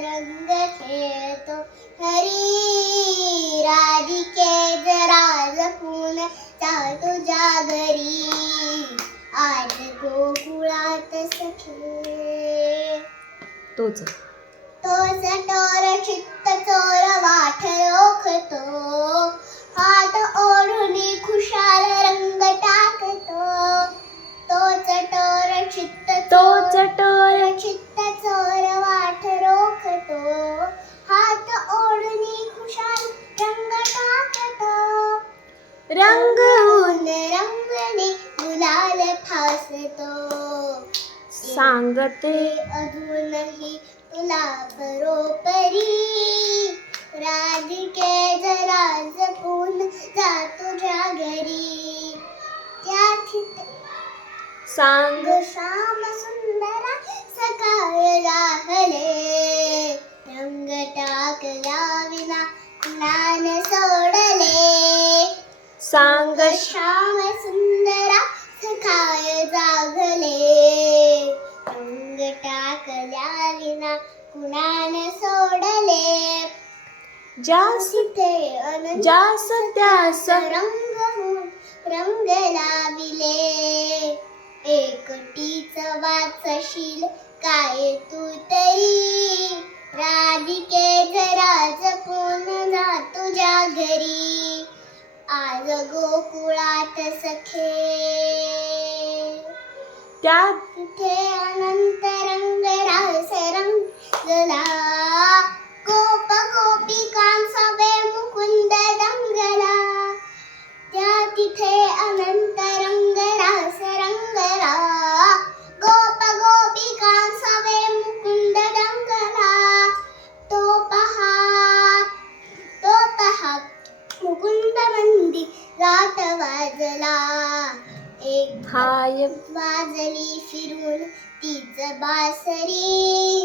रंग खेळतो हरी राधिके जराज जपून जा तुझ्या घरी आज गोकुळात सखे. तोच. तोच टोर चित्त चोर वाट रोखतो. रंगून रंगणे गुलाल फासतो. सांगते. अजूनही तुला बरोबरी राधिके जरा जपून जा तुझ्या घरी. त्या सांग. श्याम सुंदरा सकाळ राहले. रंग टाकला विना ज्ञान सोडले सांग श्याम सुंदरा सकाळ जागले. रंग टाकल्या विना कुणान सोडले जास अनंत जास त्यास रंग रंग लाविले. एकटीच वाचशील काय तू तरी? राधिके गोकुळात सखे. त्या तिथे अनंत रंग रास रंगला. गोप गोपिकांचा वे मुकुंद दंगला. त्या तिथे अनंत मंदिरात वाजला. एक हाय. वाजली फिरून तीच बासरी.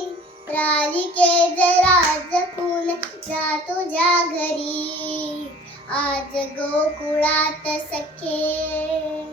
राधिके जरा जपून जा तुझ्या घरी. आज गोकुळात सखे.